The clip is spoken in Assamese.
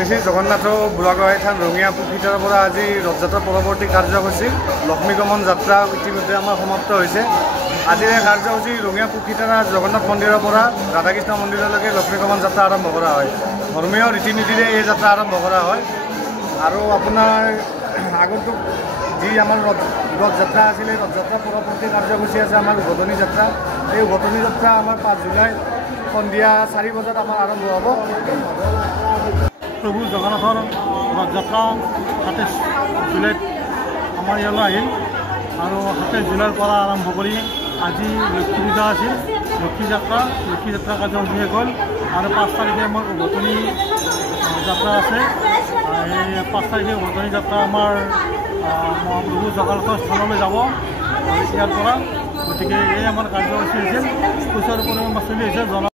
শ্ৰী শ্ৰী জগন্নাথ বুঢ়াগোহাঁই থান ৰঙিয়া পুখুৰীটাৰ পৰা আজি ৰথযাত্ৰা পৰৱৰ্তী কাৰ্যসূচী লক্ষ্মীগমন যাত্ৰা ইতিমধ্যে আমাৰ সমাপ্ত হৈছে। আজিৰ এই কাৰ্যসূচী ৰঙিয়া পুখুৰীটাৰ জগন্নাথ মন্দিৰৰ পৰা ৰাধাকৃষ্ণ মন্দিৰলৈকে লক্ষ্মীগমন যাত্ৰা আৰম্ভ কৰা হয়। ধৰ্মীয় ৰীতি নীতিৰে এই যাত্ৰা আৰম্ভ কৰা হয়। আৰু আপোনাৰ আগন্তুক যি আমাৰ ৰথযাত্ৰা আছিলে, ৰথযাত্ৰা পৰৱৰ্তী কাৰ্যসূচী আছে আমাৰ উভতনি যাত্ৰা। এই উভতনি যাত্ৰা আমাৰ 5 জুলাই সন্ধিয়া 4 বজাত আমাৰ আৰম্ভ হ'ব। প্ৰভু জগন্নাথৰ ৰথযাত্ৰা 27 জুলাইত আমাৰ ইয়ালৈ আহিল আৰু 27 জুলাইৰ পৰা আৰম্ভ কৰি আজি লক্ষ্মী পূজা আছিল। লক্ষ্মী যাত্ৰা কাৰ্যসূচী শেষ হ'ল আৰু 5 তাৰিখে আমাৰ উভতনি যাত্ৰা আছে। এই 5 তাৰিখে উভতনি যাত্ৰা আমাৰ মহাপ্ৰভু জগন্নাথৰ স্থানলৈ যাব ইয়াৰ পৰা। গতিকে এই আমাৰ কাৰ্যসূচী হৈছিল। পইচাৰ পৰিমাণ চলি আহিছে।